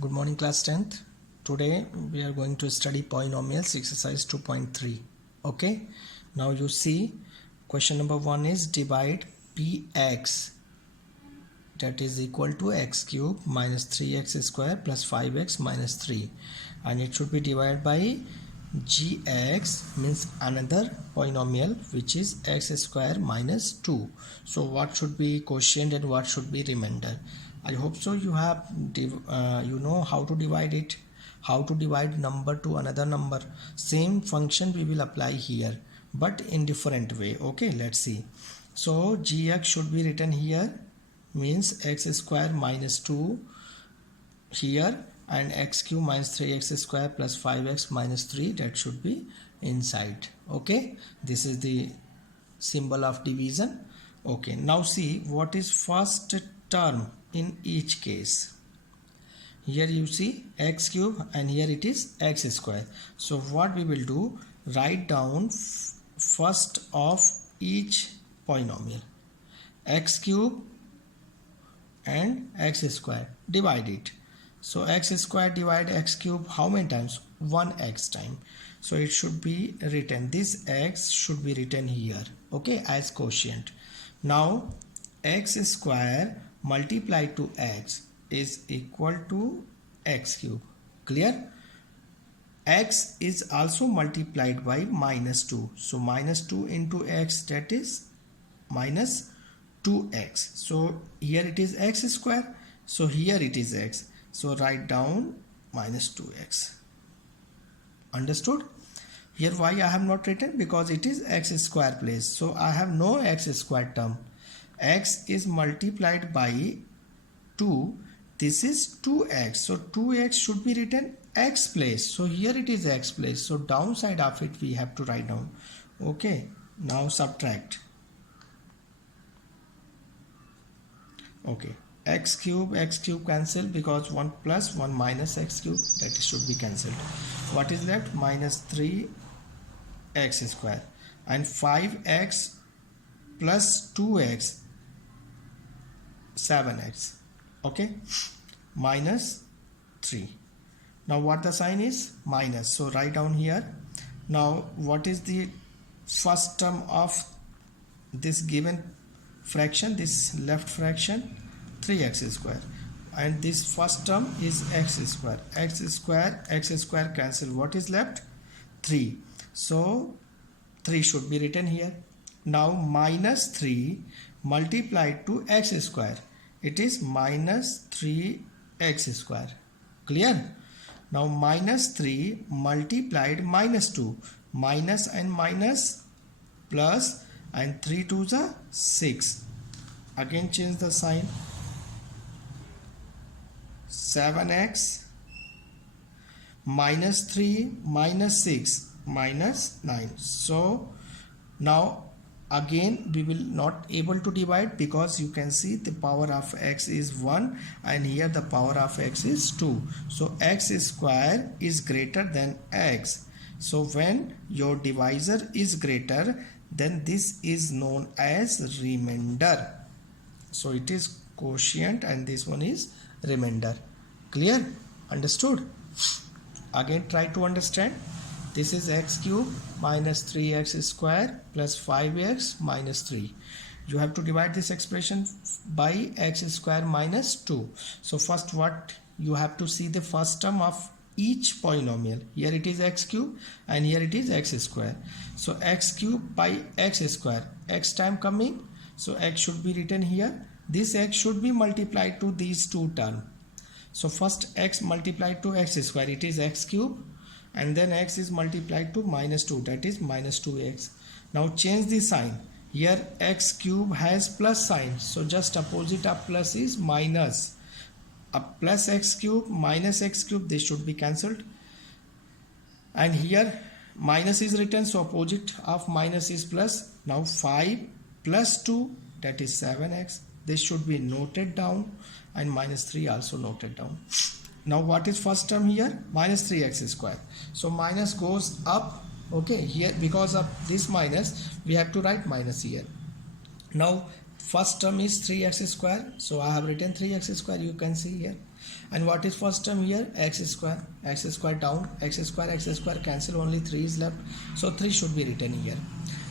Good morning, class 10th. Today we are going to study polynomials exercise 2.3. Okay, now you see question number 1 is divide px, that is equal to x cube minus 3x square plus 5x minus 3, and it should be divided by gx, means another polynomial, which is x square minus 2. So what should be quotient and what should be remainder? I hope so you have you know how to divide it, how to divide number to another number. Same function we will apply here, but in different way. Okay, let's see. So gx should be written here, means x square minus 2 here, and x cube minus 3x square plus 5x minus 3, that should be inside. Okay, this is the symbol of division. Okay, now see what is first term in each case. Here you see x cube and here it is x square. So what we will do, write down first of each polynomial, x cube and x square, divide it. So x square divide x cube how many times? 1x time. So it should be written, this x should be written here, okay, as quotient. Now x square multiplied to x is equal to x cube. Clear? X is also multiplied by minus 2. So minus 2 into x, that is minus 2x. So here it is x square. So here it is x. So write down minus 2x. Understood? Here why I have not written? Because it is x square place. So I have no x square term. X is multiplied by 2. This is 2x. So 2x should be written x place. So here it is x place. So downside of it we have to write down. Okay. Now subtract. Okay. X cube cancel, because 1 plus 1 minus x cube, that should be cancelled. What is left? Minus 3x square and 5x plus 2x, 7x. Okay, minus 3. Now what the sign is? Minus. So write down here. Now what is the first term of this given fraction, this left fraction? 3x square, and this first term is x square. X square cancel. What is left? 3. So 3 should be written here. Now minus 3 multiplied to x square, it is minus 3x square. Clear? Now minus 3 multiplied minus 2, minus and minus plus, and 3 to the 6. Again change the sign. 7x minus 3 minus 6 minus 9. So now again we will not able to divide, because you can see the power of x is 1 and here the power of x is 2. So x square is greater than x. So when your divisor is greater, then this is known as remainder. So it is quotient and this one is remainder. Clear? Understood? Again try to understand. This is x cube minus 3x square plus 5x minus 3. You have to divide this expression by x square minus 2. So first what you have to see, the first term of each polynomial. Here it is x cube and here it is x square. So x cube by x square, x time coming, so x should be written here. This x should be multiplied to these two terms. So first x multiplied to x square, it is x cube, and then x is multiplied to minus 2, that is minus 2x. Now change the sign. Here x cube has plus sign, so just opposite of plus is minus. A plus x cube minus x cube, they should be cancelled. And here minus is written, so opposite of minus is plus. Now 5 plus 2, that is 7x. This should be noted down, and minus 3 also noted down. Now what is first term here? Minus 3x square. So minus goes up. Okay, here because of this minus we have to write minus here. Now first term is 3x square, so I have written 3x square, you can see here. And what is first term here? X square down, x square cancel, only 3 is left, so 3 should be written here.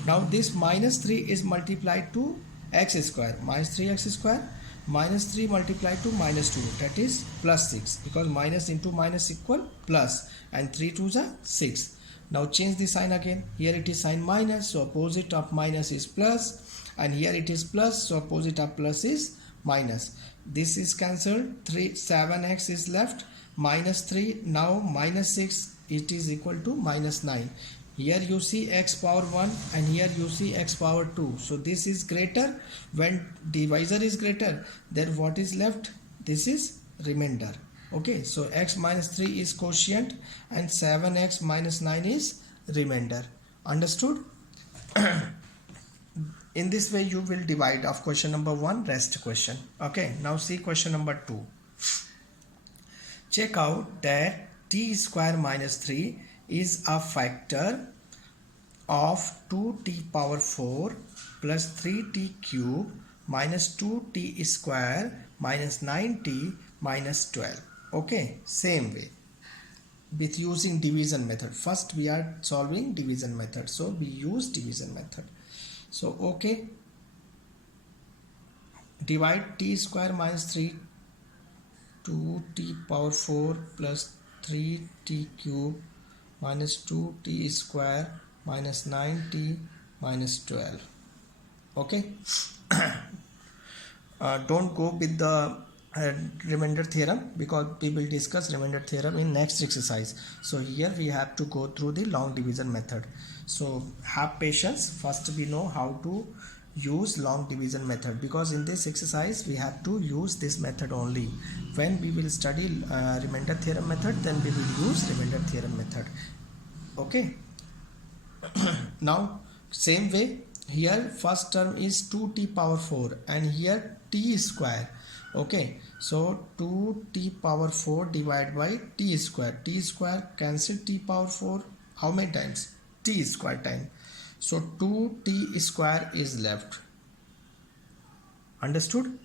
Now this minus 3 is multiplied to x square, minus 3x square minus 3 multiplied to minus 2, that is plus 6, because minus into minus equal plus, and 3 2s are 6. Now change the sign again. Here it is sign minus, so opposite of minus is plus, and here it is plus, so opposite of plus is minus. This is cancelled, 7x is left, minus 3, now minus 6, it is equal to minus 9. Here you see x power 1 and here you see x power 2. So this is greater. When divisor is greater, then what is left? This is remainder. Okay, so x minus 3 is quotient and 7x minus 9 is remainder. Understood? In this way you will divide of question number 1 rest question. Okay, now see question number 2. Check out that t square minus 3 is a factor of 2t power 4 plus 3t cube minus 2t square minus 9t minus 12. Okay, same way with using division method. First we are solving division method, so we use division method. So okay, divide t square minus 3 2t power 4 plus 3t cube minus 2t square minus 9t minus 12. Okay. Don't go with the remainder theorem, because we will discuss remainder theorem in next exercise. So here we have to go through the long division method. So have patience. First we know how to use long division method, because in this exercise we have to use this method only. When we will study remainder theorem method, then we will use remainder theorem method. Okay. Now same way, here first term is 2t power 4 and here t square. Okay, so 2t power 4 divided by t square cancel t power 4 how many times? T square time. So 2t square is left. Understood?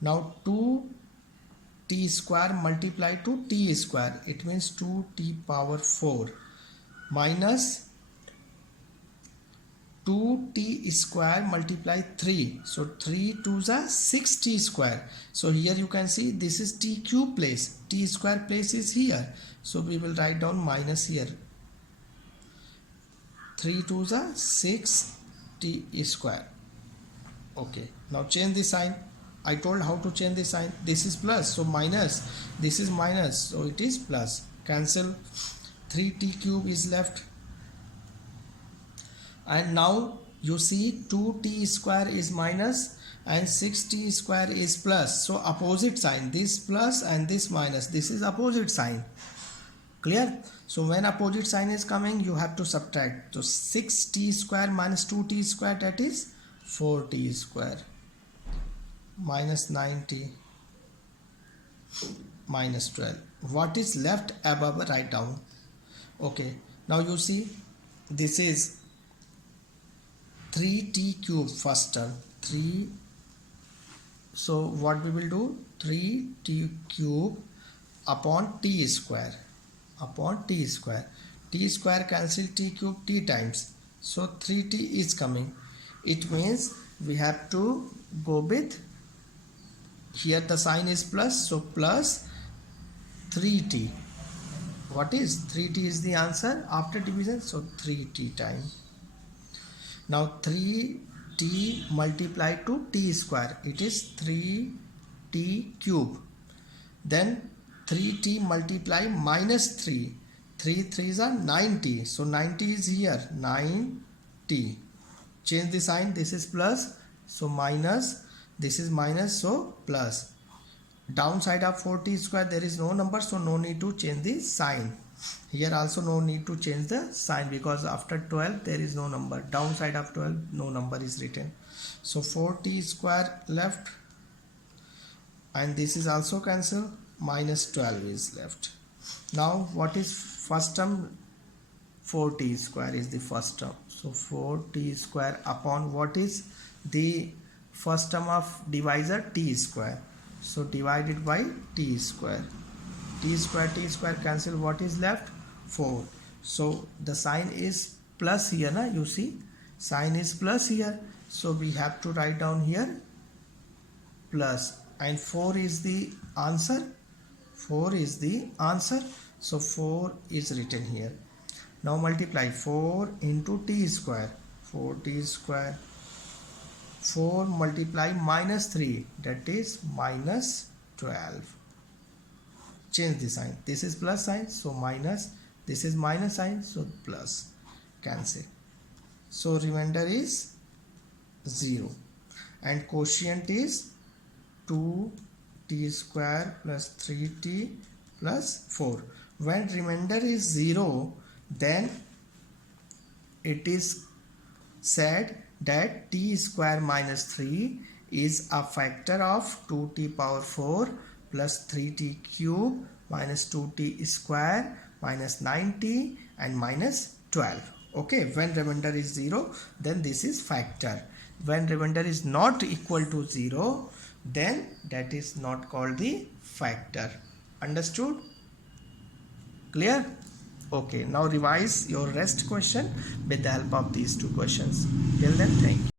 Now 2t square multiplied to t square, it means 2t power 4 minus 2t square multiply 3, so 3 2s are 6t square. So here you can see this is t cube place, t square place is here, so we will write down minus here. 3 2s are 6t square. Okay, now change the sign. I told how to change the sign. This is plus, so minus, this is minus, so it is plus. Cancel, 3t cube is left. And now you see 2t square is minus and 6t square is plus. So opposite sign, this plus and this minus, this is opposite sign. Clear? So when opposite sign is coming, you have to subtract. So 6t square minus 2t square, that is 4t square minus 9t minus 12. What is left above, write down. Okay, now you see this is 3t cube first term, 3. So what we will do, 3t cube upon t square, t square cancel t cube t times, so 3t is coming. It means we have to go with, here the sign is plus, so plus 3t. What is 3t is the answer after division, so 3t time. Now 3t multiplied to t square, it is 3t cube. Then 3t multiply minus 3, 3 3s are 9t, so 9t is here, 9t. Change the sign, this is plus, so minus, this is minus, so plus. Downside of 4t square there is no number, so no need to change the sign. Here also no need to change the sign, because after 12 there is no number. Downside of 12 no number is written. So 4t square left, and this is also cancel, minus 12 is left. Now what is first term? 4t square is the first term. So 4t square upon what is the first term of divisor t square, so divided by t square. T square cancel, what is left? 4. So the sign is plus here, na? You see sign is plus here, so we have to write down here plus, and 4 is the answer. 4 is the answer, so 4 is written here. Now multiply 4 into t square, 4t square. 4 multiply minus 3, that is minus 12. Change the sign, this is plus sign, so minus, this is minus sign, so plus, cancel. So remainder is 0, and quotient is 2t square plus 3t plus 4. When remainder is 0, then it is said that t square minus 3 is a factor of 2t power 4 plus 3t cube minus 2t square minus 9t and minus 12. Okay, when remainder is 0, then this is factor. When remainder is not equal to 0, then that is not called the factor. Understood? Clear? Okay, now revise your rest question with the help of these two questions. Till then, thank you.